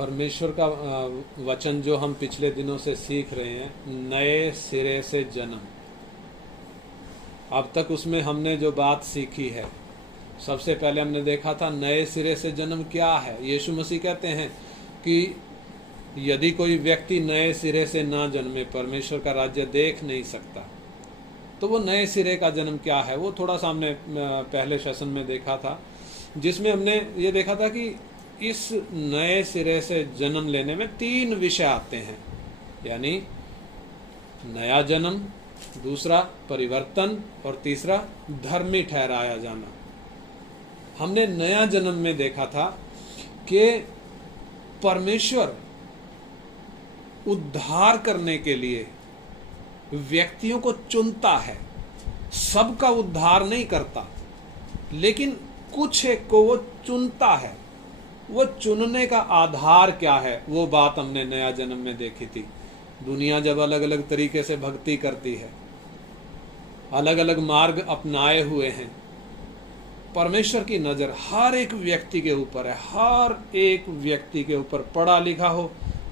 परमेश्वर का वचन जो हम पिछले दिनों से सीख रहे हैं, नए सिरे से जन्म। अब तक उसमें हमने जो बात सीखी है, सबसे पहले हमने देखा था नए सिरे से जन्म क्या है। यीशु मसीह कहते हैं कि यदि कोई व्यक्ति नए सिरे से ना जन्मे परमेश्वर का राज्य देख नहीं सकता। तो वो नए सिरे का जन्म क्या है, वो थोड़ा सा हमने पहले सेशन में देखा था, जिसमें हमने ये देखा था कि इस नए सिरे से जन्म लेने में 3 विषय आते हैं, यानी नया जन्म, दूसरा परिवर्तन और तीसरा धर्मी ठहराया जाना। हमने नया जन्म में देखा था कि परमेश्वर उद्धार करने के लिए व्यक्तियों को चुनता है। सबका उद्धार नहीं करता, लेकिन कुछ एक को वो चुनता है। वो चुनने का आधार क्या है, वो बात हमने नया जन्म में देखी थी। दुनिया जब अलग अलग तरीके से भक्ति करती है, अलग अलग मार्ग अपनाए हुए हैं, परमेश्वर की नजर हर एक व्यक्ति के ऊपर है। हर एक व्यक्ति के ऊपर, पढ़ा लिखा हो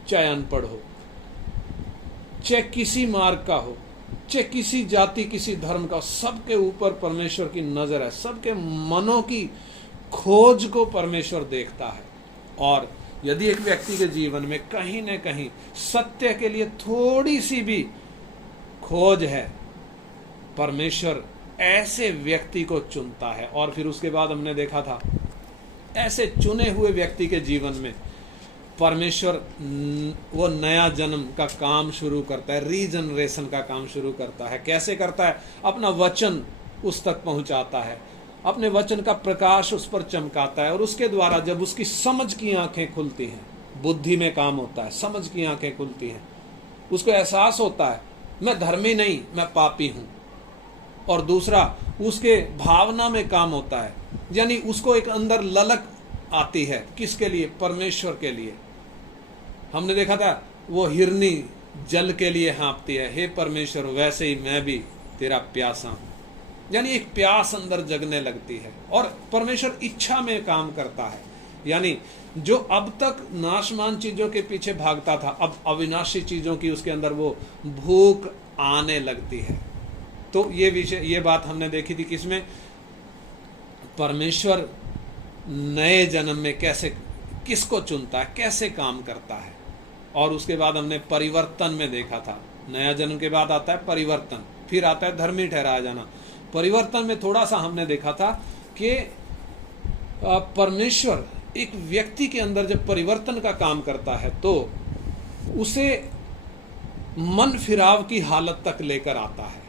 चाहे अनपढ़ हो, चाहे किसी मार्ग का हो, चाहे किसी जाति किसी धर्म का, सबके ऊपर परमेश्वर की नजर है। सबके मनों की खोज को परमेश्वर देखता है। और यदि एक व्यक्ति के जीवन में कहीं न कहीं सत्य के लिए थोड़ी सी भी खोज है, परमेश्वर ऐसे व्यक्ति को चुनता है। और फिर उसके बाद हमने देखा था ऐसे चुने हुए व्यक्ति के जीवन में परमेश्वर वो नया जन्म का काम शुरू करता है, रीजनरेशन का काम शुरू करता है। कैसे करता है? अपना वचन उस तक पहुंचाता है, अपने वचन का प्रकाश उस पर चमकाता है, और उसके द्वारा जब उसकी समझ की आंखें खुलती हैं, बुद्धि में काम होता है, समझ की आंखें खुलती हैं, उसको एहसास होता है मैं धर्मी नहीं, मैं पापी हूं। और दूसरा, उसके भावना में काम होता है, यानी उसको एक अंदर ललक आती है। किसके लिए? परमेश्वर के लिए। हमने देखा था वो हिरनी जल के लिए हाँफती है, हे परमेश्वर वैसे ही मैं भी तेरा प्यासा हूं। यानी एक प्यास अंदर जगने लगती है, और परमेश्वर इच्छा में काम करता है। यानी जो अब तक नाशमान चीजों के पीछे भागता था, अब अविनाशी चीजों की उसके अंदर वो भूख आने लगती है। तो ये बात हमने देखी थी किसमें? परमेश्वर नए जन्म में कैसे किसको चुनता है, कैसे काम करता है। और उसके बाद हमने परिवर्तन में देखा था, नया जन्म के बाद आता है परिवर्तन, फिर आता है धर्मी ठहराया जाना। परिवर्तन में थोड़ा सा हमने देखा था कि परमेश्वर एक व्यक्ति के अंदर जब परिवर्तन का काम करता है तो उसे मन फिराव की हालत तक लेकर आता है।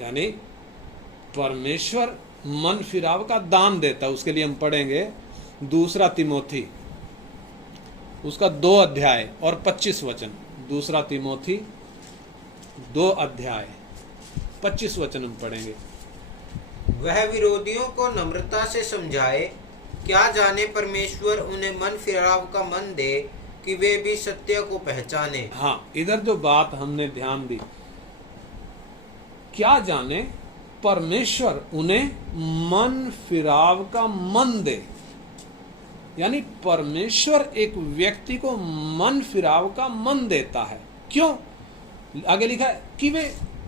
यानी परमेश्वर मन फिराव का दान देता है। उसके लिए हम पढ़ेंगे 2 तिमोथी उसका 2 अध्याय और 25 वचन। 2 तिमोथी 2 अध्याय 25 वचन हम पढ़ेंगे। वह विरोधियों को नम्रता से समझाए, क्या जाने परमेश्वर उन्हें मन फिराव का मन दे कि वे भी सत्य को पहचाने। हाँ, इधर जो बात हमने ध्यान दी, क्या जाने परमेश्वर उन्हें मन फिराव का मन दे। यानी परमेश्वर एक व्यक्ति को मन फिराव का मन देता है। क्यों? आगे लिखा है कि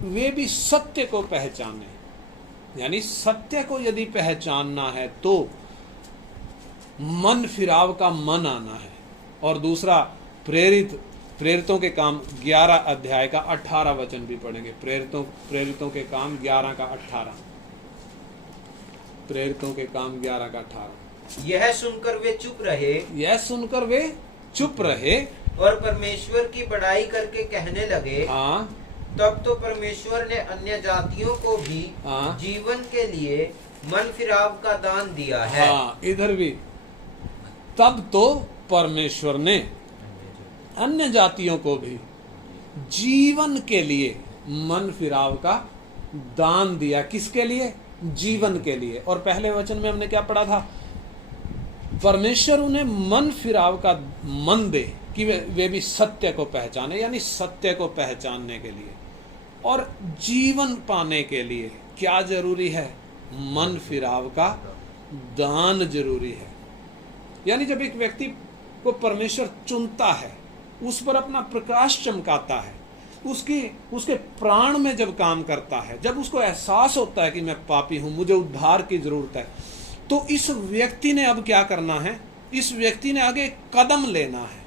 वे भी सत्य को पहचाने। यानी सत्य को यदि पहचानना है तो मन फिराव का मन आना है। और दूसरा, प्रेरितों के काम 11 अध्याय का 18 वचन भी पढ़ेंगे। प्रेरितों के काम 11 का 18। प्रेरितों के काम 11 का 18। यह सुनकर वे चुप रहे और परमेश्वर की बड़ाई करके कहने लगे, हाँ, तब तो परमेश्वर ने अन्य जातियों को भी जीवन के लिए मन फिराव का दान दिया है। हाँ, इधर भी तब तो परमेश्वर ने अन्य जातियों को भी जीवन के लिए मन फिराव का दान दिया। किसके लिए? जीवन के लिए। और पहले वचन में हमने क्या पढ़ा था? परमेश्वर उन्हें मन फिराव का मन दे कि वे भी सत्य को पहचाने। यानी सत्य को पहचानने के लिए और जीवन पाने के लिए क्या जरूरी है? मन फिराव का दान जरूरी है। यानी जब एक व्यक्ति को परमेश्वर चुनता है, उस पर अपना प्रकाश चमकाता है, उसके प्राण में जब काम करता है, जब उसको एहसास होता है कि मैं पापी हूं, मुझे उद्धार की जरूरत है, तो इस व्यक्ति ने अब क्या करना है? इस व्यक्ति ने आगे एक कदम लेना है।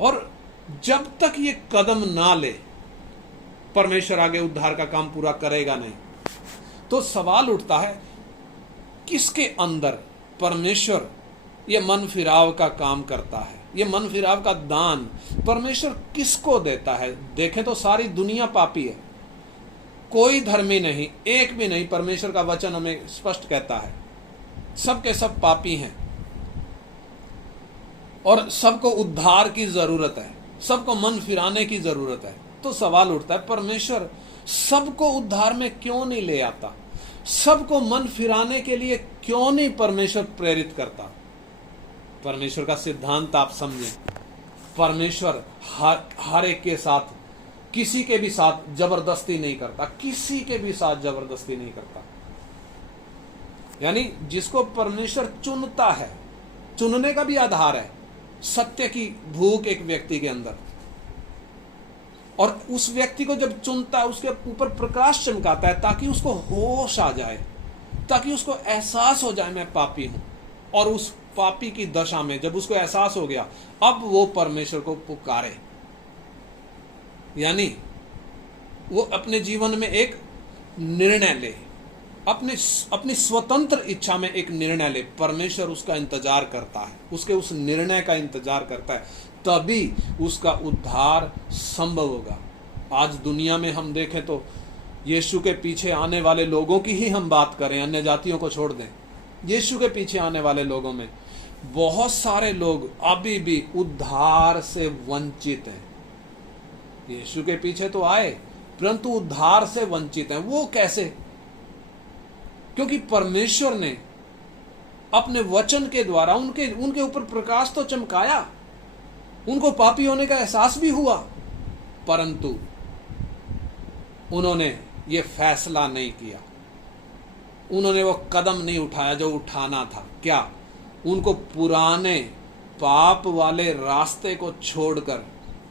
और जब तक ये कदम ना ले, परमेश्वर आगे उद्धार का काम पूरा करेगा नहीं। तो सवाल उठता है, किसके अंदर परमेश्वर ये मन फिराव का काम करता है? ये मन फिराव का दान परमेश्वर किसको देता है? देखें तो सारी दुनिया पापी है, कोई धर्मी नहीं, एक भी नहीं। परमेश्वर का वचन हमें स्पष्ट कहता है सब के सब पापी हैं और सबको उद्धार की जरूरत है, सबको मन फिराने की जरूरत है। तो सवाल उठता है, परमेश्वर सबको उद्धार में क्यों नहीं ले आता? सबको मन फिराने के लिए क्यों नहीं परमेश्वर प्रेरित करता? परमेश्वर का सिद्धांत आप समझें, परमेश्वर हर एक के साथ, किसी के भी साथ जबरदस्ती नहीं करता, किसी के भी साथ जबरदस्ती नहीं करता। यानी जिसको परमेश्वर चुनता है, चुनने का भी आधार है सत्य की भूख एक व्यक्ति के अंदर, और उस व्यक्ति को जब चुनता है उसके ऊपर प्रकाश चमकाता है ताकि उसको होश आ जाए, ताकि उसको एहसास हो जाए मैं पापी हूं। और उस पापी की दशा में जब उसको एहसास हो गया, अब वो परमेश्वर को पुकारे, यानी वो अपने जीवन में एक निर्णय ले, अपनी स्वतंत्र इच्छा में एक निर्णय ले। परमेश्वर उसका इंतजार करता है, उसके उस निर्णय का इंतजार करता है, तभी उसका उद्धार संभव होगा। आज दुनिया में हम देखें तो यीशु के पीछे आने वाले लोगों की ही हम बात करें, अन्य जातियों को छोड़ दें, यीशु के पीछे आने वाले लोगों में बहुत सारे लोग अभी भी उद्धार से वंचित हैं। यीशु के पीछे तो आए परंतु उद्धार से वंचित हैं। वो कैसे? क्योंकि परमेश्वर ने अपने वचन के द्वारा उनके ऊपर प्रकाश तो चमकाया, उनको पापी होने का एहसास भी हुआ, परंतु उन्होंने ये फैसला नहीं किया, उन्होंने वो कदम नहीं उठाया जो उठाना था। क्या? उनको पुराने पाप वाले रास्ते को छोड़कर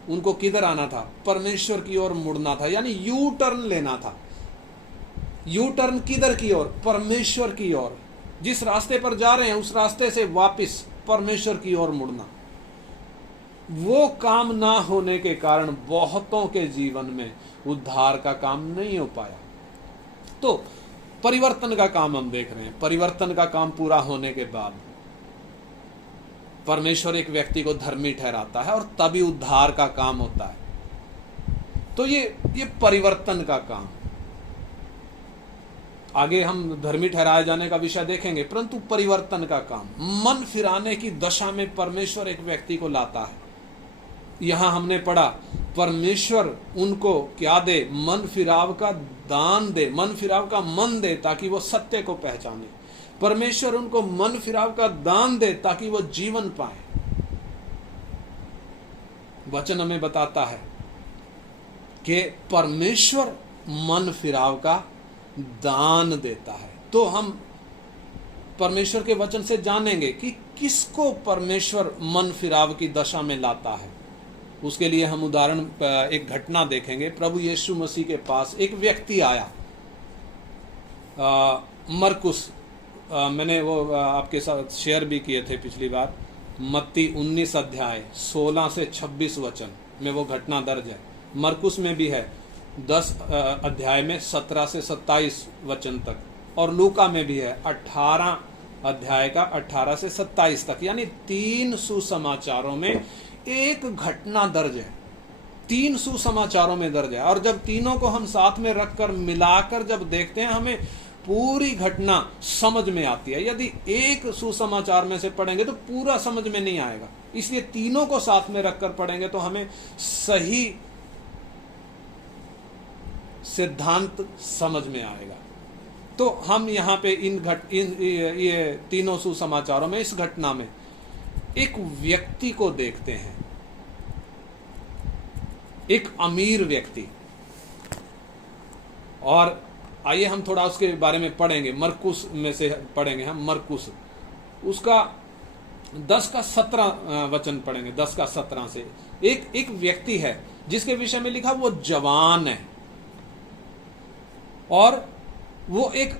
उनको किधर आना था? परमेश्वर की ओर मुड़ना था, यानी यू टर्न लेना था। यू टर्न किधर की ओर? परमेश्वर की ओर। जिस रास्ते पर जा रहे हैं उस रास्ते से वापस परमेश्वर की ओर मुड़ना। वो काम ना होने के कारण बहुतों के जीवन में उद्धार का काम नहीं हो पाया। तो परिवर्तन का काम हम देख रहे हैं। परिवर्तन का काम पूरा होने के बाद परमेश्वर एक व्यक्ति को धर्मी ठहराता है और तभी उद्धार का काम होता है। तो ये परिवर्तन का काम, आगे हम धर्मी ठहराए जाने का विषय देखेंगे, परंतु परिवर्तन का काम, मन फिराने की दशा में परमेश्वर एक व्यक्ति को लाता है। यहां हमने पढ़ा परमेश्वर उनको क्या दे? मन फिराव का दान दे, मन फिराव का मन दे ताकि वो सत्य को पहचाने। परमेश्वर उनको मन फिराव का दान दे ताकि वो जीवन पाए। वचन हमें बताता है कि परमेश्वर मन फिराव का दान देता है। तो हम परमेश्वर के वचन से जानेंगे कि किसको परमेश्वर मन फिराव की दशा में लाता है। उसके लिए हम उदाहरण, एक घटना देखेंगे। प्रभु यीशु मसीह के पास एक व्यक्ति आया, मरकुस, मैंने वो आपके साथ शेयर भी किए थे पिछली बार। मत्ती 19 अध्याय 16 से 26 वचन में वो घटना दर्ज है। मरकुस में भी है 10 अध्याय में 17 से 27 वचन तक, और लूका में भी है 18 अध्याय का 18 से 27 तक। यानी 3 सुसमाचारों में एक घटना दर्ज है, 3 सुसमाचारों में दर्ज है। और जब तीनों को हम साथ में रखकर मिलाकर जब देखते हैं, हमें पूरी घटना समझ में आती है। यदि एक सुसमाचार में से पढ़ेंगे तो पूरा समझ में नहीं आएगा, इसलिए तीनों को साथ में रखकर पढ़ेंगे तो हमें सही सिद्धांत समझ में आएगा। तो हम यहाँ पे ये तीनों सुसमाचारों में इस घटना में एक व्यक्ति को देखते हैं, एक अमीर व्यक्ति। और आइए हम थोड़ा उसके बारे में पढ़ेंगे। मरकुस में से पढ़ेंगे हम। मरकुस, उसका 10 का 17 वचन पढ़ेंगे, 10 का 17 से। एक व्यक्ति है जिसके विषय में लिखा वो जवान है और वो एक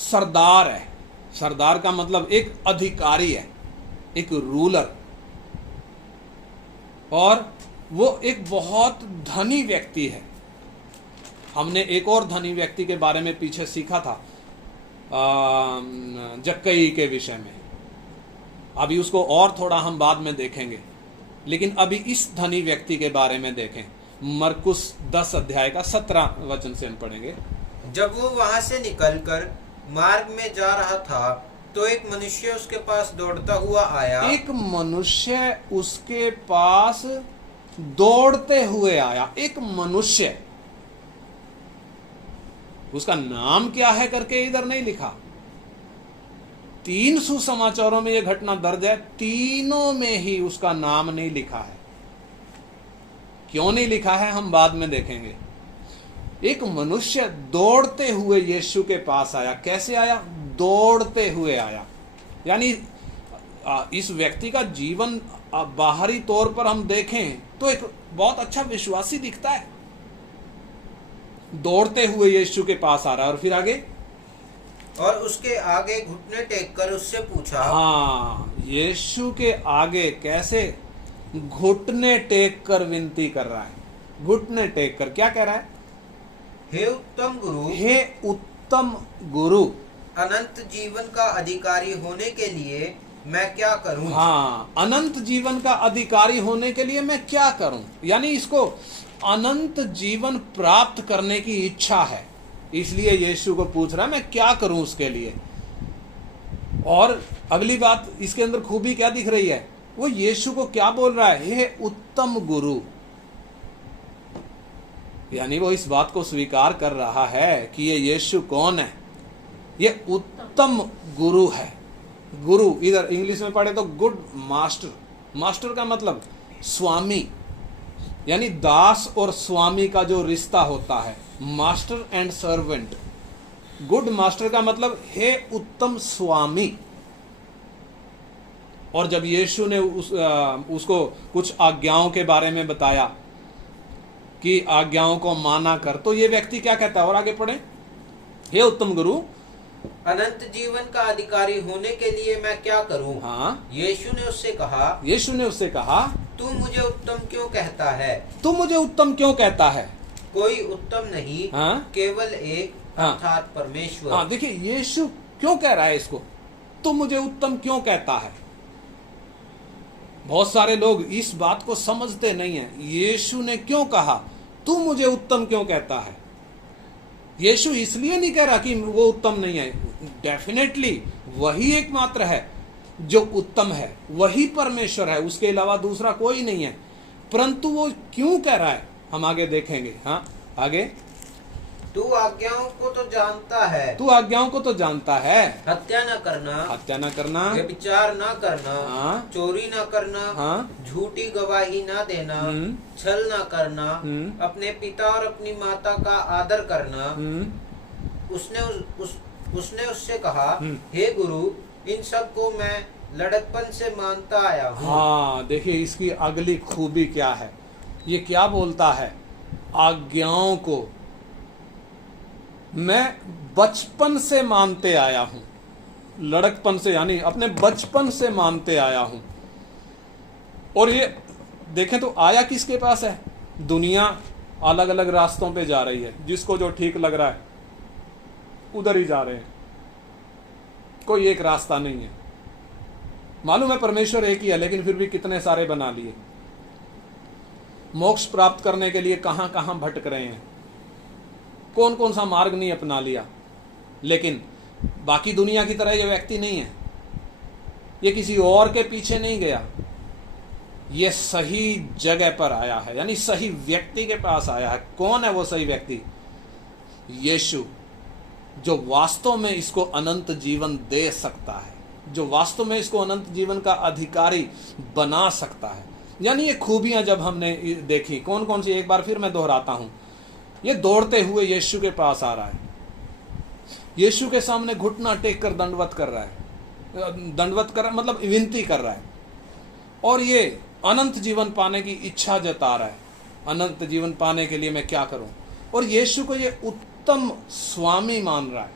सरदार है। सरदार का मतलब एक अधिकारी है, एक रूलर, और वो एक बहुत धनी व्यक्ति है। हमने एक और धनी व्यक्ति के बारे में पीछे सीखा था, जक्कई के विषय में। अभी उसको और थोड़ा हम बाद में देखेंगे, लेकिन अभी इस धनी व्यक्ति के बारे में देखें। मरकुस 10 अध्याय का 17 वचन से हम पढ़ेंगे। जब वो वहां से निकलकर मार्ग में जा रहा था तो एक मनुष्य उसके पास दौड़ता हुआ आया। एक मनुष्य उसके पास दौड़ते हुए आया। एक मनुष्य, उसका नाम क्या है करके इधर नहीं लिखा। 3 सुसमाचारों में यह घटना दर्ज है, तीनों में ही उसका नाम नहीं लिखा है। क्यों नहीं लिखा है हम बाद में देखेंगे। एक मनुष्य दौड़ते हुए यीशु के पास आया। कैसे आया? दौड़ते हुए आया। यानी इस व्यक्ति का जीवन बाहरी तौर पर हम देखें तो एक बहुत अच्छा विश्वासी दिखता है। दौड़ते हुए यीशु के पास आ रहा है, और फिर आगे, और उसके आगे घुटने टेक कर उससे पूछा। हाँ, यीशु के आगे कैसे? घुटने टेक कर विनती कर रहा है। घुटने टेक कर क्या कह रहा है? हे उत्तम गुरु, हे उत्तम गुरु, अनंत जीवन का अधिकारी होने के लिए मैं क्या करूं? हाँ, अनंत जीवन का अधिकारी होने के लिए मैं क्या करूं? यानी इसको अनंत जीवन प्राप्त करने की इच्छा है, इसलिए यीशु को पूछ रहा है मैं क्या करूं उसके लिए। और अगली बात इसके अंदर खूबी क्या दिख रही है? वो यीशु को क्या बोल रहा है? हे उत्तम गुरु। यानी वो इस बात को स्वीकार कर रहा है कि ये यीशु कौन है? ये उत्तम गुरु है। गुरु इधर इंग्लिश में पढ़े तो गुड मास्टर। मास्टर का मतलब स्वामी, यानी दास और स्वामी का जो रिश्ता होता है, master and servant. Good master का मतलब हे उत्तम स्वामी। और जब यीशु ने उसको कुछ आज्ञाओं के बारे में बताया कि आज्ञाओं को माना कर, तो ये व्यक्ति क्या कहता है? और आगे पढ़े, हे उत्तम गुरु, अनंत जीवन का अधिकारी होने के लिए मैं क्या करूं? हाँ, यीशु ने उससे कहा, तू मुझे उत्तम क्यों कहता है? तू मुझे उत्तम क्यों कहता है? कोई उत्तम नहीं, हाँ? केवल एक, हाँ? अर्थात परमेश्वर। हाँ, देखिए यीशु क्यों कह रहा है इसको, तू मुझे उत्तम क्यों कहता है? बहुत सारे लोग इस बात को समझते नहीं है। यीशु ने क्यों कहा तू मुझे उत्तम क्यों कहता है? यीशु इसलिए नहीं कह रहा कि वो उत्तम नहीं है। डेफिनेटली वही एकमात्र है जो उत्तम है, वही परमेश्वर है, उसके अलावा दूसरा कोई नहीं है। परंतु वो क्यों कह रहा है हम आगे देखेंगे। हाँ, आगे, तू आज्ञाओं को तो जानता है। तू आज्ञाओं को तो जानता है। हत्या न करना, हत्या न करना, व्यभिचार न करना, हाँ? चोरी न करना, हाँ? झूठी गवाही न देना, छल न करना, अपने पिता और अपनी माता का आदर करना। उसने उससे कहा, हे गुरु, इन सब को मैं लड़कपन से मानता आया हूँ। हाँ, देखिए इसकी अगली खूबी क्या है। ये क्या बोलता है? आज्ञाओं को मैं बचपन से मानते आया हूं। लड़कपन से यानी अपने बचपन से मानते आया हूं। और ये देखें तो आया किसके पास है? दुनिया अलग अलग रास्तों पे जा रही है, जिसको जो ठीक लग रहा है उधर ही जा रहे हैं। कोई एक रास्ता नहीं है। मालूम है परमेश्वर एक ही है, लेकिन फिर भी कितने सारे बना लिए। मोक्ष प्राप्त करने के लिए कहां कहां भटक रहे हैं, कौन कौन सा मार्ग नहीं अपना लिया। लेकिन बाकी दुनिया की तरह ये व्यक्ति नहीं है, ये किसी और के पीछे नहीं गया, ये सही जगह पर आया है, यानी सही व्यक्ति के पास आया है। कौन है वो सही व्यक्ति? यीशु, जो वास्तव में इसको अनंत जीवन दे सकता है, जो वास्तव में इसको अनंत जीवन का अधिकारी बना सकता है। यानी ये खूबियां जब हमने देखी, कौन कौन सी, एक बार फिर मैं दोहराता हूं। ये दौड़ते हुए यीशु के पास आ रहा है, यीशु के सामने घुटना टेक कर दंडवत कर रहा है। दंडवत कर, मतलब विनती कर रहा है, और ये अनंत जीवन पाने की इच्छा जता रहा है। अनंत जीवन पाने के लिए मैं क्या करूं? और यीशु को ये उत्तम स्वामी मान रहा है,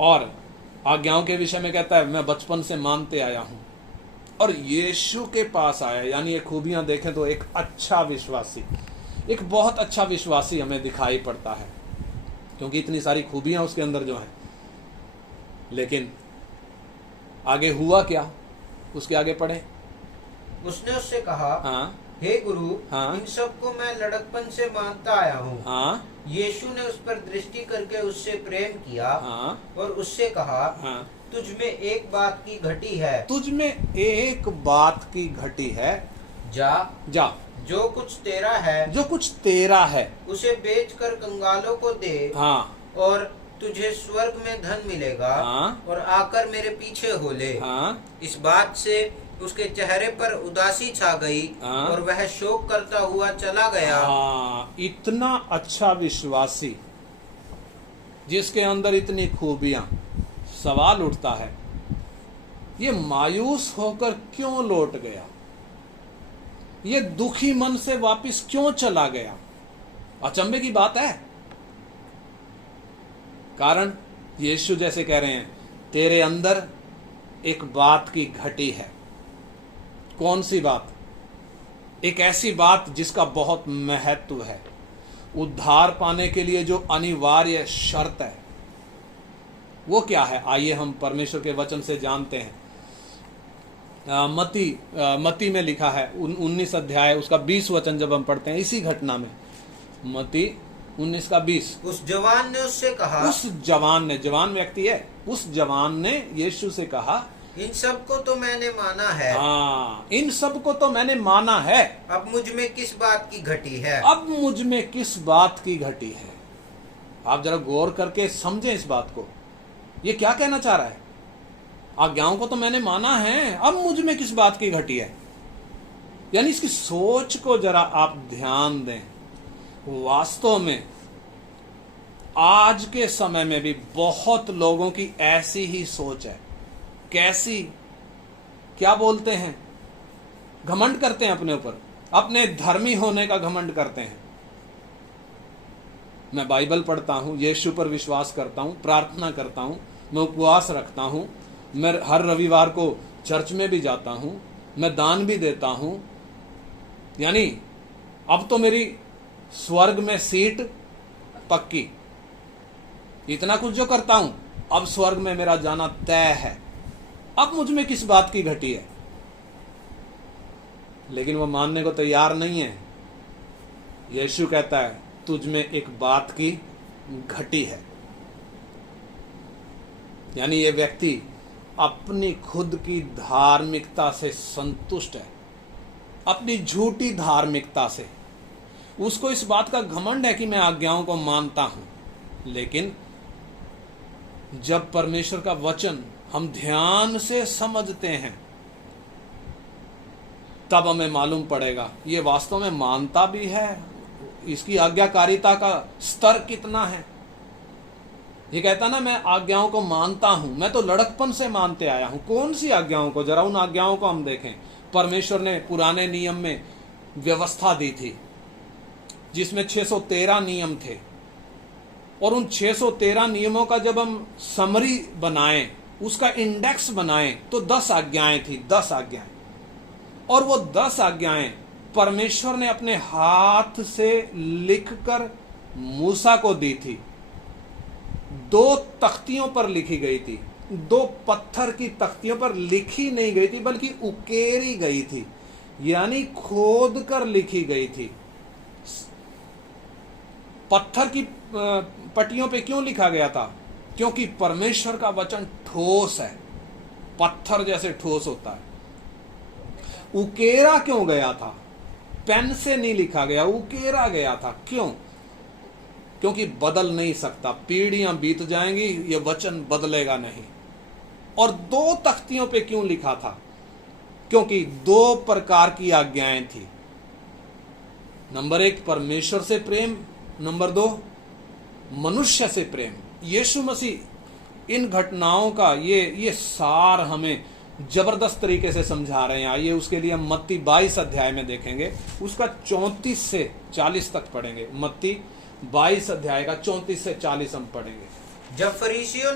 और आज्ञाओं के विषय में कहता है मैं बचपन से मानते आया हूं। और यीशु के पास आया, यानी ये खूबियां देखें तो एक अच्छा विश्वासी, एक बहुत अच्छा विश्वासी हमें दिखाई पड़ता है, क्योंकि इतनी सारी खूबियां उसके अंदर जो है। लेकिन आगे हुआ क्या, उसके आगे पढ़े। उसने उससे कहा, हाँ हे गुरु, हाँ। इन सबको मैं लड़कपन से मानता आया हूँ। हाँ यीशु ने उस पर दृष्टि करके उससे प्रेम किया हाँ और उससे कहा, हाँ। तुझ में एक बात की घटी है। तुझ में एक बात की घटी है, जा, जा, जो कुछ तेरा है जो कुछ तेरा है उसे बेचकर कंगालों को दे, हाँ और तुझे स्वर्ग में धन मिलेगा, हाँ और आकर मेरे पीछे हो ले। हाँ इस बात से उसके चेहरे पर उदासी छा गई, हाँ। और वह शोक करता हुआ चला गया। हाँ, इतना अच्छा विश्वासी जिसके अंदर इतनी खूबियां, सवाल उठता है ये मायूस होकर क्यों लौट गया, ये दुखी मन से वापस क्यों चला गया? अचंभे की बात है। कारण यीशु जैसे कह रहे हैं, तेरे अंदर एक बात की घटी है। कौन सी बात? एक ऐसी बात जिसका बहुत महत्व है। उद्धार पाने के लिए जो अनिवार्य शर्त है वो क्या है? आइए हम परमेश्वर के वचन से जानते हैं। मती में लिखा है 19 अध्याय उसका 20 वचन जब हम पढ़ते हैं इसी घटना में, मती 19 का 20। उस जवान ने उससे कहा, उस जवान ने, जवान व्यक्ति है, उस जवान ने यीशु से कहा, इन सबको तो मैंने माना है। हाँ, इन सब को तो मैंने माना है। अब मुझ में किस बात की घटी है? अब मुझ में किस बात की घटी है? आप जरा गौर करके समझें इस बात को। ये क्या कहना चाह रहा है? आज्ञाओं को तो मैंने माना है, अब मुझ में किस बात की घटी है? यानी इसकी सोच को जरा आप ध्यान दें। वास्तव में आज के समय में भी बहुत लोगों की ऐसी ही सोच है। कैसी? क्या बोलते हैं? घमंड करते हैं अपने ऊपर, अपने धर्मी होने का घमंड करते हैं। मैं बाइबल पढ़ता हूं, यीशु पर विश्वास करता हूं, प्रार्थना करता हूं, मैं उपवास रखता हूं, मैं हर रविवार को चर्च में भी जाता हूं, मैं दान भी देता हूं, यानी अब तो मेरी स्वर्ग में सीट पक्की। इतना कुछ जो करता हूं, अब स्वर्ग में मेरा जाना तय है। अब मुझ में किस बात की घटी है? लेकिन वो मानने को तैयार नहीं है। यीशु कहता है तुझ में एक बात की घटी है। यानी ये व्यक्ति अपनी खुद की धार्मिकता से संतुष्ट है, अपनी झूठी धार्मिकता से। उसको इस बात का घमंड है कि मैं आज्ञाओं को मानता हूं। लेकिन जब परमेश्वर का वचन हम ध्यान से समझते हैं तब हमें मालूम पड़ेगा ये वास्तव में मानता भी है, इसकी आज्ञाकारिता का स्तर कितना है। ये कहता ना मैं आज्ञाओं को मानता हूं, मैं तो लड़कपन से मानते आया हूं। कौन सी आज्ञाओं को? जरा उन आज्ञाओं को हम देखें। परमेश्वर ने पुराने नियम में व्यवस्था दी थी जिसमें 613 नियम थे, और उन 613 नियमों का जब हम समरी बनाएं, उसका इंडेक्स बनाएं, तो 10 आज्ञाएं थी, 10 आज्ञाएं। और वो 10 आज्ञाएं परमेश्वर ने अपने हाथ से लिखकर मूसा को दी थी। 2 तख्तियों पर लिखी गई थी, 2 पत्थर की तख्तियों पर लिखी नहीं गई थी बल्कि उकेरी गई थी, यानी खोद कर लिखी गई थी। पत्थर की पट्टियों पे क्यों लिखा गया था? क्योंकि परमेश्वर का वचन ठोस है, पत्थर जैसे ठोस होता है। उकेरा क्यों गया था? पेन से नहीं लिखा गया, उकेरा गया था। क्यों? क्योंकि बदल नहीं सकता, पीढ़ियां बीत जाएंगी, यह वचन बदलेगा नहीं। और 2 तख्तियों पे क्यों लिखा था? क्योंकि 2 प्रकार की आज्ञाएं थी। नंबर 1 परमेश्वर से प्रेम, नंबर 2 मनुष्य से प्रेम। यीशु मसीह इन घटनाओं का ये सार हमें जबरदस्त तरीके से समझा रहे हैं। आइए उसके लिए हम मत्ती 22 अध्याय में देखेंगे, उसका 34 से 40 तक पढ़ेंगे। मत्ती 22 अध्याय का 34 से 40 हम पढ़ेंगे। जब फरीसियों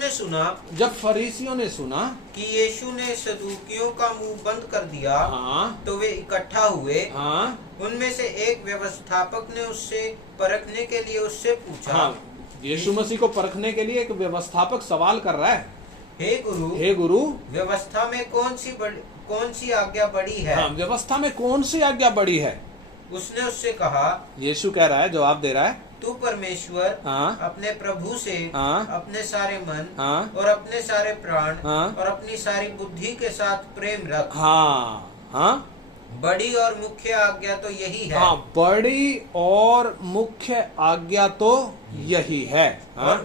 ने सुना कि यीशु ने सदूकियों का मुंह बंद कर दिया, हाँ, तो वे इकट्ठा हुए। हाँ, उनमें से एक व्यवस्थापक ने उससे परखने के लिए उससे पूछा। हाँ, यीशु मसीह को परखने के लिए एक व्यवस्थापक सवाल कर रहा है, हे गुरु, व्यवस्था में कौन सी आज्ञा बड़ी है? हाँ, व्यवस्था में कौन सी आज्ञा बड़ी है? उसने उससे कहा, यीशु कह रहा है, जवाब दे रहा है, तू परमेश्वर हाँ, अपने प्रभु से हाँ, अपने सारे मन, हाँ, और अपने सारे प्राण, हाँ, और अपनी सारी बुद्धि के साथ प्रेम रख। हाँ, हाँ, बड़ी और मुख्य आज्ञा तो यही है। हाँ, बड़ी और मुख्य आज्ञा तो यही है। हाँ, और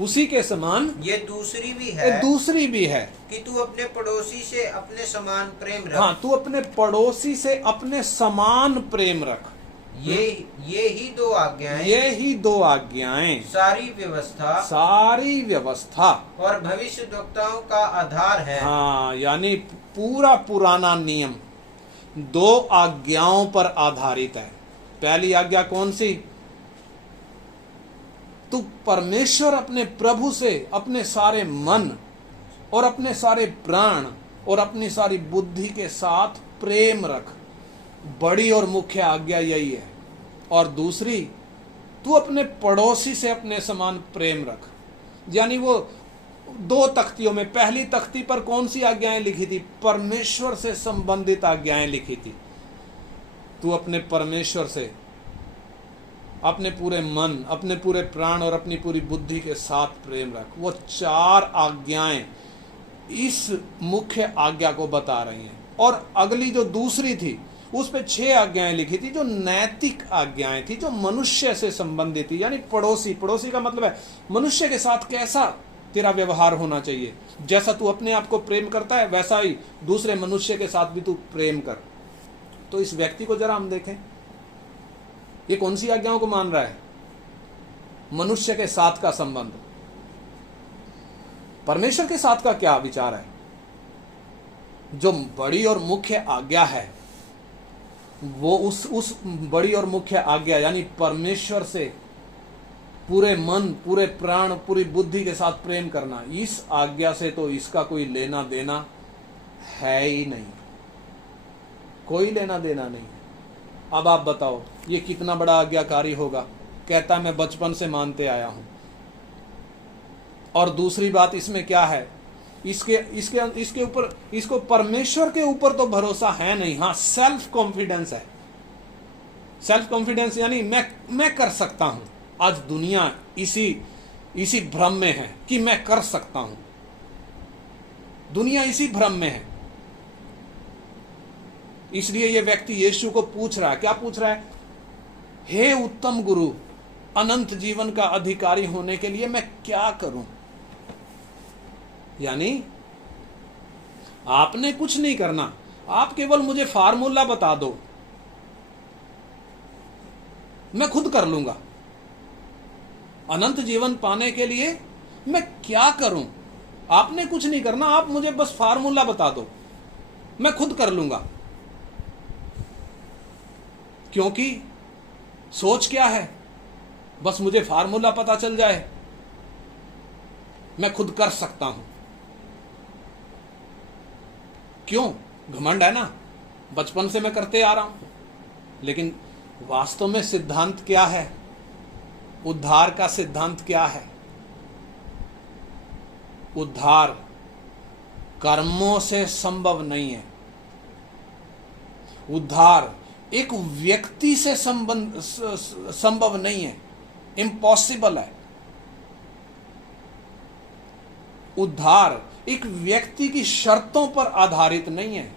उसी के समान ये दूसरी भी है कि तू अपने पड़ोसी से अपने समान प्रेम रख। हाँ, तू अपने पड़ोसी से अपने समान प्रेम रख। ये ही दो आज्ञाएं सारी व्यवस्था और भविष्यद्वक्ताओं का आधार है। हाँ, यानी पूरा पुराना नियम 2 आज्ञाओं पर आधारित है। पहली आज्ञा कौन सी? तू परमेश्वर अपने प्रभु से अपने सारे मन और अपने सारे प्राण और अपनी सारी बुद्धि के साथ प्रेम रख। बड़ी और मुख्य आज्ञा यही है। और दूसरी, तू अपने पड़ोसी से अपने समान प्रेम रख। यानी वो 2 तख्तियों में, पहली तख्ती पर कौन सी आज्ञाएं लिखी थी? परमेश्वर से संबंधित आज्ञाएं लिखी थी। तू अपने परमेश्वर से अपने पूरे मन, अपने पूरे प्राण और अपनी पूरी बुद्धि के साथ प्रेम रख। वो 4 आज्ञाएं इस मुख्य आज्ञा को बता रही हैं। और अगली जो दूसरी थी उस पे 6 आज्ञाएं लिखी थी, जो नैतिक आज्ञाएं थी, जो मनुष्य से संबंधित थी। यानी पड़ोसी का मतलब है मनुष्य के साथ कैसा तेरा व्यवहार होना चाहिए। जैसा तू अपने आप को प्रेम करता है वैसा ही दूसरे मनुष्य के साथ भी तू प्रेम कर। तो इस व्यक्ति को जरा हम देखें, ये कौन सी आज्ञाओं को मान रहा है? मनुष्य के साथ का संबंध। परमेश्वर के साथ का क्या विचार है? जो बड़ी और मुख्य आज्ञा है वो उस बड़ी और मुख्य आज्ञा यानी परमेश्वर से पूरे मन, पूरे प्राण, पूरी बुद्धि के साथ प्रेम करना, इस आज्ञा से तो इसका कोई लेना देना है ही नहीं, कोई लेना देना नहीं। अब आप बताओ ये कितना बड़ा आज्ञाकारी होगा। कहता मैं बचपन से मानते आया हूं। और दूसरी बात इसमें क्या है? इसके ऊपर, इसको परमेश्वर के ऊपर तो भरोसा है नहीं। हाँ, सेल्फ कॉन्फिडेंस है। सेल्फ कॉन्फिडेंस यानी मैं कर सकता हूं। आज दुनिया इसी भ्रम में है कि मैं कर सकता हूं। दुनिया इसी भ्रम में है। इसलिए यह व्यक्ति यीशु को पूछ रहा है। क्या पूछ रहा है? हे उत्तम गुरु, अनंत जीवन का अधिकारी होने के लिए मैं क्या करूं? यानी आपने कुछ नहीं करना, आप केवल मुझे फार्मूला बता दो, मैं खुद कर लूंगा। अनंत जीवन पाने के लिए मैं क्या करूं? आपने कुछ नहीं करना, आप मुझे बस फार्मूला बता दो, मैं खुद कर लूंगा। क्योंकि सोच क्या है? बस मुझे फार्मूला पता चल जाए, मैं खुद कर सकता हूं। क्यों? घमंड है ना, बचपन से मैं करते आ रहा हूं। लेकिन वास्तव में सिद्धांत क्या है? उद्धार का सिद्धांत क्या है? उद्धार कर्मों से संभव नहीं है। उद्धार एक व्यक्ति से संभव नहीं है, इम्पॉसिबल है। उद्धार एक व्यक्ति की शर्तों पर आधारित नहीं है।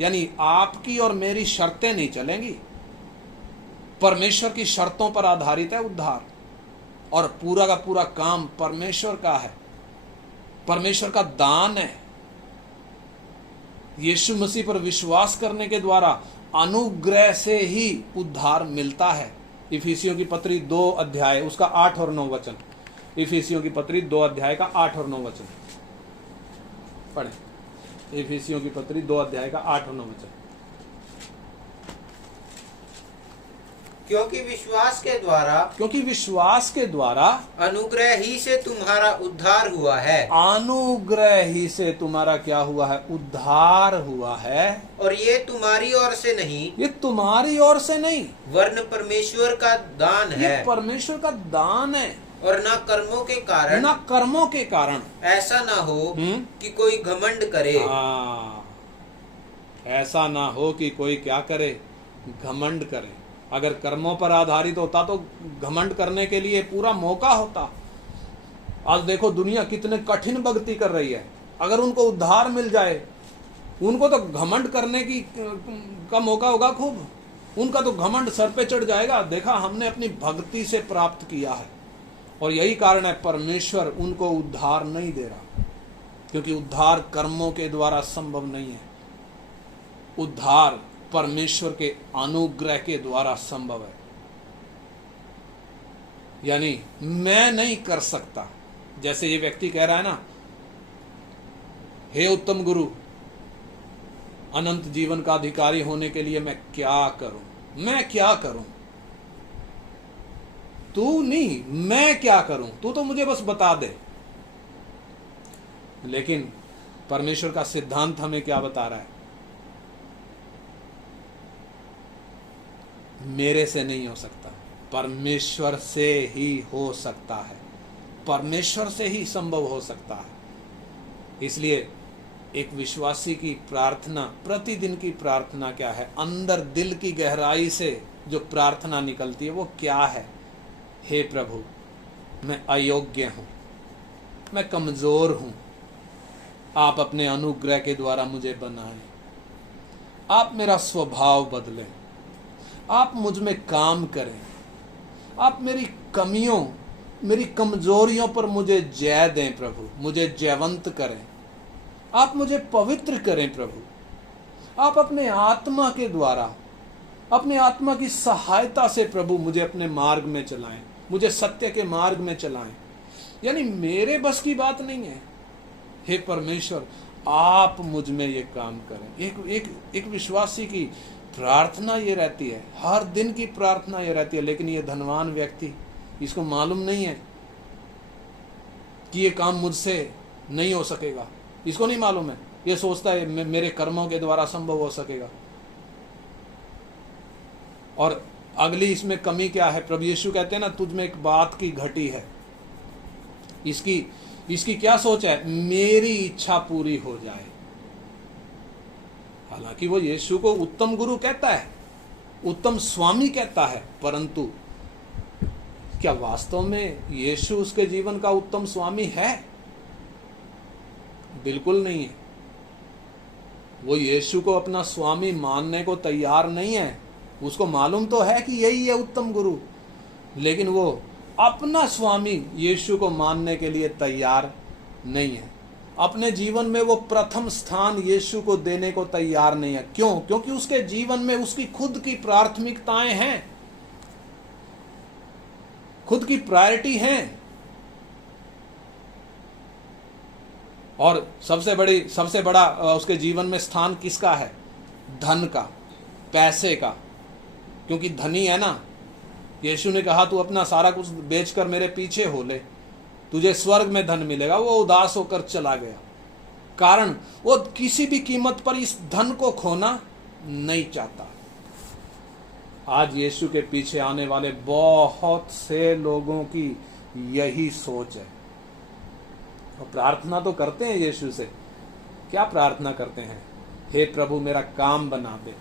यानी आपकी और मेरी शर्तें नहीं चलेंगी, परमेश्वर की शर्तों पर आधारित है उद्धार। और पूरा का पूरा काम परमेश्वर का है, परमेश्वर का दान है। यीशु मसीह पर विश्वास करने के द्वारा अनुग्रह से ही उद्धार मिलता है। इफिसियों की पत्री 2 अध्याय उसका 8 और 9 वचन। इफिसियों की पत्री 2 अध्याय का 8 और 9 वचन पढ़े। इफिसियों की पत्री 2 अध्याय का 8 और 9 वचन। क्योंकि विश्वास के द्वारा अनुग्रह ही से तुम्हारा उद्धार हुआ है। अनुग्रह ही से तुम्हारा क्या हुआ है? उद्धार हुआ है। और ये तुम्हारी ओर से नहीं, ये तुम्हारी ओर से नहीं, वरन परमेश्वर का दान है। ये परमेश्वर का दान है। और ना कर्मों के कारण, ना कर्मों के कारण, ऐसा ना हो कि कोई घमंड करे। ऐसा ना हो कि कोई क्या करे? घमंड करे। अगर कर्मों पर आधारित होता तो घमंड करने के लिए पूरा मौका होता। आज देखो दुनिया कितने कठिन भक्ति कर रही है। अगर उनको उद्धार मिल जाए, उनको तो घमंड करने की का मौका होगा खूब। उनका तो घमंड सर पे चढ़ जाएगा। देखा, हमने अपनी भक्ति से प्राप्त किया है। और यही कारण है परमेश्वर उनको उद्धार नहीं दे रहा, क्योंकि उद्धार कर्मों के द्वारा संभव नहीं है। उद्धार परमेश्वर के अनुग्रह के द्वारा संभव है। यानी मैं नहीं कर सकता। जैसे ये व्यक्ति कह रहा है ना, हे उत्तम गुरु, अनंत जीवन का अधिकारी होने के लिए मैं क्या करूं? मैं क्या करूं? तू नहीं, मैं क्या करूं? तू तो मुझे बस बता दे। लेकिन परमेश्वर का सिद्धांत हमें क्या बता रहा है? मेरे से नहीं हो सकता, परमेश्वर से ही हो सकता है। परमेश्वर से ही संभव हो सकता है। इसलिए एक विश्वासी की प्रार्थना, प्रतिदिन की प्रार्थना क्या है? अंदर दिल की गहराई से जो प्रार्थना निकलती है वो क्या है? हे प्रभु, मैं अयोग्य हूं, मैं कमजोर हूं, आप अपने अनुग्रह के द्वारा मुझे बनाएं, आप मेरा स्वभाव बदलें, आप मुझ में काम करें, आप मेरी कमियों, मेरी कमजोरियों पर मुझे जय दें प्रभु, मुझे जयवंत करें, आप मुझे पवित्र करें प्रभु। आप अपने आत्मा के द्वारा, अपने आत्मा की सहायता से प्रभु मुझे अपने मार्ग में चलाएं, मुझे सत्य के मार्ग में चलाएं। यानी मेरे बस की बात नहीं है। हे परमेश्वर, आप मुझ में ये काम करें। एक विश्वासी की प्रार्थना ये रहती है, हर दिन की प्रार्थना ये रहती है। लेकिन ये धनवान व्यक्ति, इसको मालूम नहीं है कि ये काम मुझसे नहीं हो सकेगा। इसको नहीं मालूम है। ये सोचता है मेरे कर्मों के द्वारा संभव हो सकेगा। और अगली इसमें कमी क्या है? प्रभु यीशु कहते हैं ना, तुझ में एक बात की घटी है। इसकी क्या सोच है? मेरी इच्छा पूरी हो जाए। हालांकि वो यीशु को उत्तम गुरु कहता है, उत्तम स्वामी कहता है, परंतु क्या वास्तव में यीशु उसके जीवन का उत्तम स्वामी है? बिल्कुल नहीं है। वो यीशु को अपना स्वामी मानने को तैयार नहीं है। उसको मालूम तो है कि यही है उत्तम गुरु, लेकिन वो अपना स्वामी यीशु को मानने के लिए तैयार नहीं है। अपने जीवन में वो प्रथम स्थान यीशु को देने को तैयार नहीं है। क्यों? क्योंकि उसके जीवन में उसकी खुद की प्राथमिकताएं हैं, खुद की प्रायोरिटी हैं। और सबसे बड़ा उसके जीवन में स्थान किसका है? धन का, पैसे का। क्योंकि धनी है ना। यीशु ने कहा तू अपना सारा कुछ बेचकर मेरे पीछे हो ले, तुझे स्वर्ग में धन मिलेगा। वो उदास होकर चला गया, कारण वो किसी भी कीमत पर इस धन को खोना नहीं चाहता। आज यीशु के पीछे आने वाले बहुत से लोगों की यही सोच है। और प्रार्थना तो करते हैं यीशु से। क्या प्रार्थना करते हैं? हे प्रभु, मेरा काम बना दे,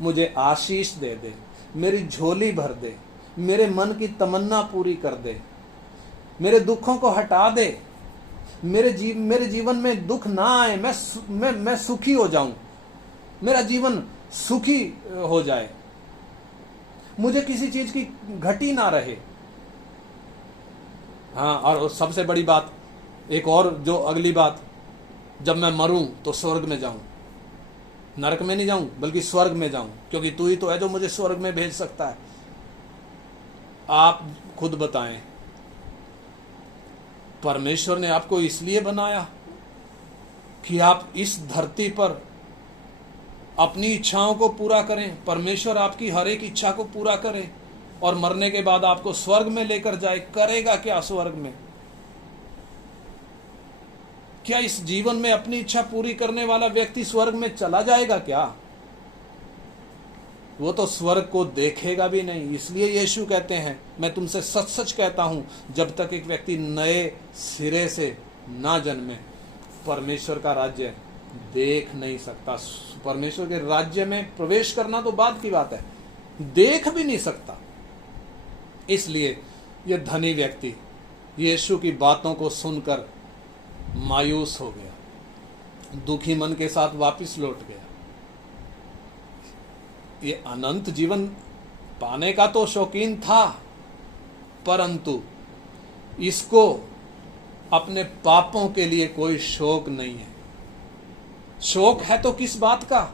मुझे आशीष दे दे, मेरी झोली भर दे, मेरे मन की तमन्ना पूरी कर दे, मेरे दुखों को हटा दे, मेरे जीवन में दुख ना आए, मैं सुखी हो जाऊं, मेरा जीवन सुखी हो जाए, मुझे किसी चीज की घटी ना रहे। हाँ, और सबसे बड़ी बात एक और, जो अगली बात, जब मैं मरूं तो स्वर्ग में जाऊं, नरक में नहीं जाऊं बल्कि स्वर्ग में जाऊं, क्योंकि तू ही तो है जो मुझे स्वर्ग में भेज सकता है। आप खुद बताएं, परमेश्वर ने आपको इसलिए बनाया कि आप इस धरती पर अपनी इच्छाओं को पूरा करें, परमेश्वर आपकी हर एक इच्छा को पूरा करे और मरने के बाद आपको स्वर्ग में लेकर जाए। करेगा क्या स्वर्ग में? क्या इस जीवन में अपनी इच्छा पूरी करने वाला व्यक्ति स्वर्ग में चला जाएगा क्या? वो तो स्वर्ग को देखेगा भी नहीं। इसलिए यीशु कहते हैं, मैं तुमसे सच सच कहता हूं, जब तक एक व्यक्ति नए सिरे से ना जन्मे परमेश्वर का राज्य देख नहीं सकता। परमेश्वर के राज्य में प्रवेश करना तो बाद की बात है, देख भी नहीं सकता। इसलिए यह धनी व्यक्ति यीशु की बातों को सुनकर मायूस हो गया, दुखी मन के साथ वापस लौट गया। ये अनंत जीवन पाने का तो शौकीन था, परंतु इसको अपने पापों के लिए कोई शौक नहीं है। शौक है तो किस बात का?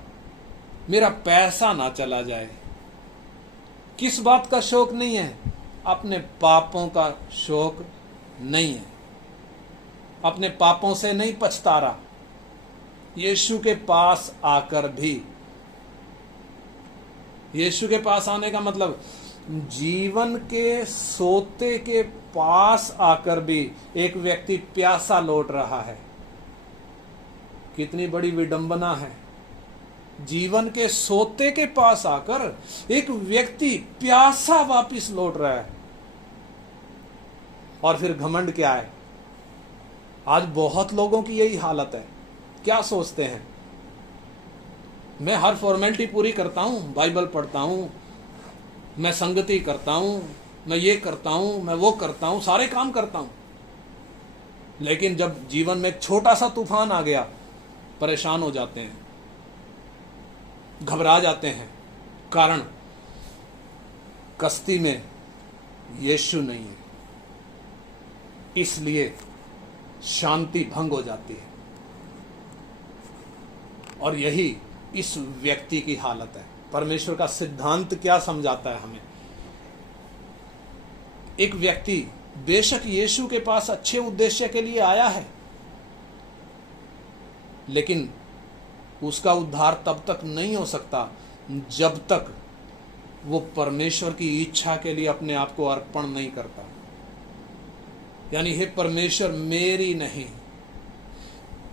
मेरा पैसा ना चला जाए। किस बात का शौक नहीं है? अपने पापों का शौक नहीं है। अपने पापों से नहीं पछता रहा। यीशु के पास आकर भी, यीशु के पास आने का मतलब जीवन के सोते के पास आकर भी एक व्यक्ति प्यासा लौट रहा है। कितनी बड़ी विडंबना है। जीवन के सोते के पास आकर एक व्यक्ति प्यासा वापस लौट रहा है। और फिर घमंड क्या है? आज बहुत लोगों की यही हालत है। क्या सोचते हैं? मैं हर फॉर्मेलिटी पूरी करता हूं, बाइबल पढ़ता हूं, मैं संगति करता हूं, मैं ये करता हूं, मैं वो करता हूं, सारे काम करता हूं, लेकिन जब जीवन में एक छोटा सा तूफान आ गया परेशान हो जाते हैं, घबरा जाते हैं। कारण कश्ती में यीशु नहीं है, इसलिए शांति भंग हो जाती है। और यही इस व्यक्ति की हालत है। परमेश्वर का सिद्धांत क्या समझाता है हमें? एक व्यक्ति बेशक यीशु के पास अच्छे उद्देश्य के लिए आया है, लेकिन उसका उद्धार तब तक नहीं हो सकता जब तक वो परमेश्वर की इच्छा के लिए अपने आप को अर्पण नहीं करता। यानी हे परमेश्वर, मेरी नहीं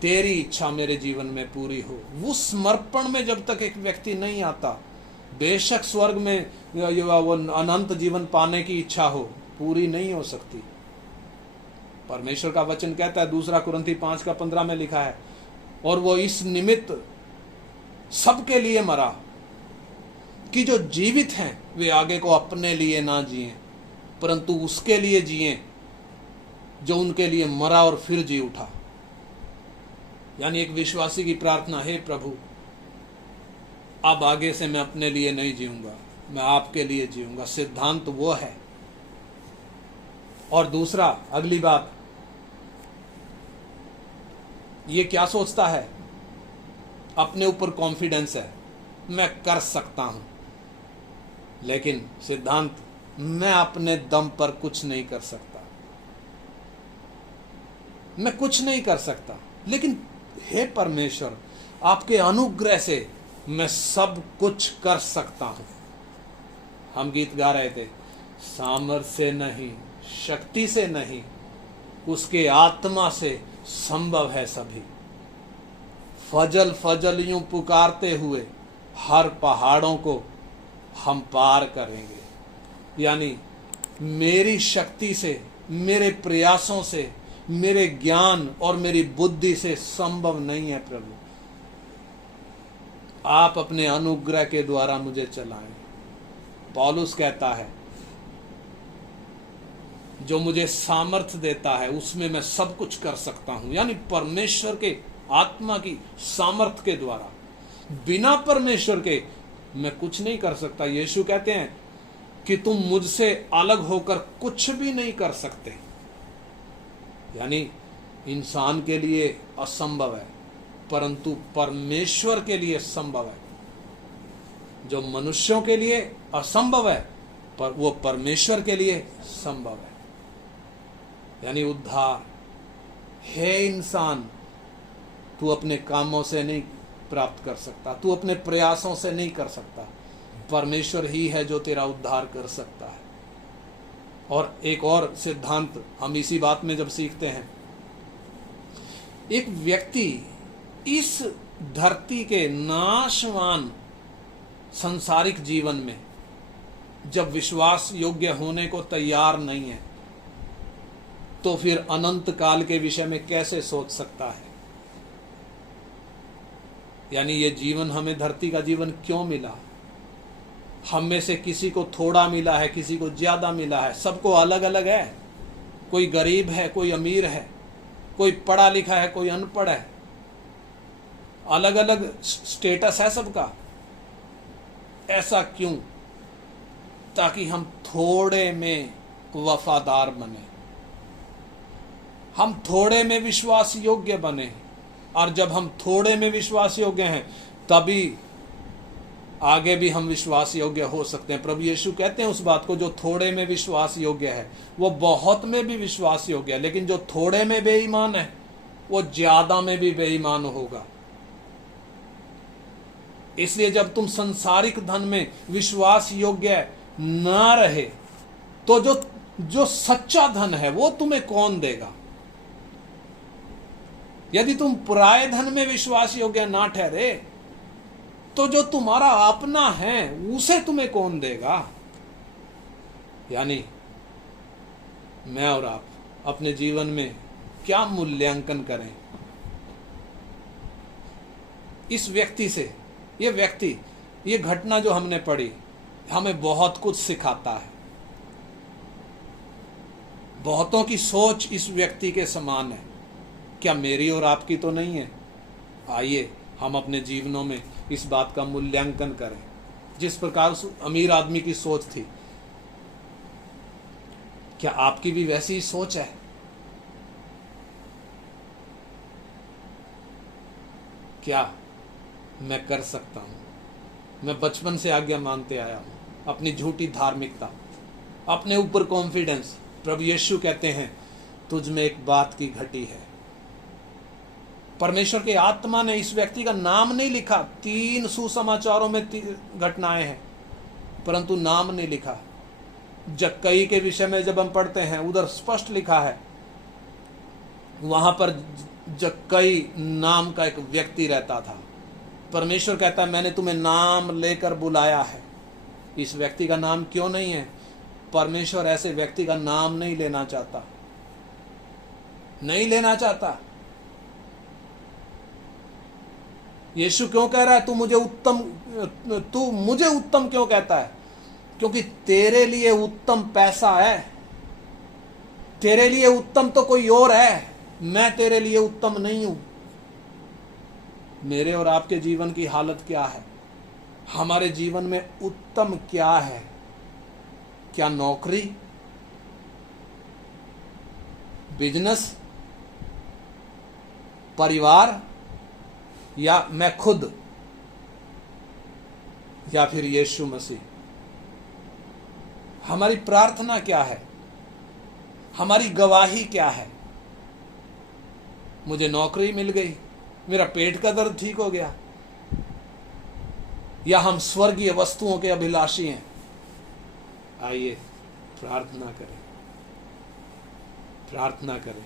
तेरी इच्छा मेरे जीवन में पूरी हो। वो समर्पण में जब तक एक व्यक्ति नहीं आता, बेशक स्वर्ग में वो अनंत जीवन पाने की इच्छा हो, पूरी नहीं हो सकती। परमेश्वर का वचन कहता है, 2 कुरिन्थी 5:15 में लिखा है, और वो इस निमित्त सबके लिए मरा कि जो जीवित हैं वे आगे को अपने लिए ना जिएं, परंतु उसके लिए जिएं जो उनके लिए मरा और फिर जी उठा। यानी एक विश्वासी की प्रार्थना, हे प्रभु, अब आगे से मैं अपने लिए नहीं जीऊंगा, मैं आपके लिए जीऊंगा। सिद्धांत वो है। और दूसरा, अगली बात, ये क्या सोचता है? अपने ऊपर कॉन्फिडेंस है, मैं कर सकता हूं। लेकिन सिद्धांत, मैं अपने दम पर कुछ नहीं कर सकता, मैं कुछ नहीं कर सकता, लेकिन हे परमेश्वर, आपके अनुग्रह से मैं सब कुछ कर सकता हूं। हम गीत गा रहे थे, सामर्थ्य से नहीं, शक्ति से नहीं, उसके आत्मा से संभव है सभी। फजल फजल यूं पुकारते हुए हर पहाड़ों को हम पार करेंगे। यानी मेरी शक्ति से, मेरे प्रयासों से, मेरे ज्ञान और मेरी बुद्धि से संभव नहीं है प्रभु। आप अपने अनुग्रह के द्वारा मुझे चलाएं। पौलुस कहता है, जो मुझे सामर्थ्य देता है उसमें मैं सब कुछ कर सकता हूं। यानी परमेश्वर के आत्मा की सामर्थ्य के द्वारा, बिना परमेश्वर के मैं कुछ नहीं कर सकता। यीशु कहते हैं कि तुम मुझसे अलग होकर कुछ भी नहीं कर सकते। यानी इंसान के लिए असंभव है, परंतु परमेश्वर के लिए संभव है। जो मनुष्यों के लिए असंभव है, पर वो परमेश्वर के लिए संभव है। यानी उद्धार, हे इंसान, तू अपने कामों से नहीं प्राप्त कर सकता, तू अपने प्रयासों से नहीं कर सकता, परमेश्वर ही है जो तेरा उद्धार कर सकता है। और एक और सिद्धांत हम इसी बात में जब सीखते हैं, एक व्यक्ति इस धरती के नाशवान सांसारिक जीवन में जब विश्वास योग्य होने को तैयार नहीं है, तो फिर अनंत काल के विषय में कैसे सोच सकता है? यानी ये जीवन हमें धरती का जीवन क्यों मिला? हम में से किसी को थोड़ा मिला है, किसी को ज्यादा मिला है, सबको अलग अलग है। कोई गरीब है, कोई अमीर है, कोई पढ़ा लिखा है, कोई अनपढ़ है, अलग अलग स्टेटस है सबका। ऐसा क्यों? ताकि हम थोड़े में वफादार बने, हम थोड़े में विश्वास योग्य बने। और जब हम थोड़े में विश्वास योग्य हैं, तभी आगे भी हम विश्वास योग्य हो सकते हैं। प्रभु यीशु कहते हैं उस बात को, जो थोड़े में विश्वास योग्य है वो बहुत में भी विश्वास योग्य है, लेकिन जो थोड़े में बेईमान है वो ज्यादा में भी बेईमान होगा। इसलिए जब तुम संसारिक धन में विश्वास योग्य ना रहे, तो जो सच्चा धन है वो तुम्हें कौन देगा? यदि तुम पराये धन में विश्वास योग्य ना ठहरे, तो जो तुम्हारा अपना है उसे तुम्हें कौन देगा? यानी मैं और आप अपने जीवन में क्या मूल्यांकन करें इस व्यक्ति से? ये घटना जो हमने पढ़ी हमें बहुत कुछ सिखाता है। बहुतों की सोच इस व्यक्ति के समान है, क्या मेरी और आपकी तो नहीं है? आइए हम अपने जीवनों में इस बात का मूल्यांकन करें। जिस प्रकार उस अमीर आदमी की सोच थी, क्या आपकी भी वैसी ही सोच है? क्या मैं कर सकता हूं? मैं बचपन से आज्ञा मानते आया हूं, अपनी झूठी धार्मिकता, अपने ऊपर कॉन्फिडेंस। प्रभु यीशु कहते हैं, तुझ में एक बात की घटी है। परमेश्वर के आत्मा ने इस व्यक्ति का नाम नहीं लिखा। 3 सुसमाचारों में घटनाएं हैं, परंतु नाम नहीं लिखा। जक्कई के विषय में जब हम पढ़ते हैं, उधर स्पष्ट लिखा है, वहां पर जक्कई नाम का एक व्यक्ति रहता था। परमेश्वर कहता है, मैंने तुम्हें नाम लेकर बुलाया है। इस व्यक्ति का नाम क्यों नहीं है? परमेश्वर ऐसे व्यक्ति का नाम नहीं लेना चाहता, नहीं लेना चाहता। यीशु क्यों कह रहा है, तू मुझे उत्तम क्यों कहता है? क्योंकि तेरे लिए उत्तम पैसा है, तेरे लिए उत्तम तो कोई और है, मैं तेरे लिए उत्तम नहीं हूं। मेरे और आपके जीवन की हालत क्या है? हमारे जीवन में उत्तम क्या है? क्या नौकरी, बिजनेस, परिवार, या मैं खुद, या फिर यीशु मसीह? हमारी प्रार्थना क्या है? हमारी गवाही क्या है? मुझे नौकरी मिल गई, मेरा पेट का दर्द ठीक हो गया, या हम स्वर्गीय वस्तुओं के अभिलाषी हैं? आइए प्रार्थना करें, प्रार्थना करें।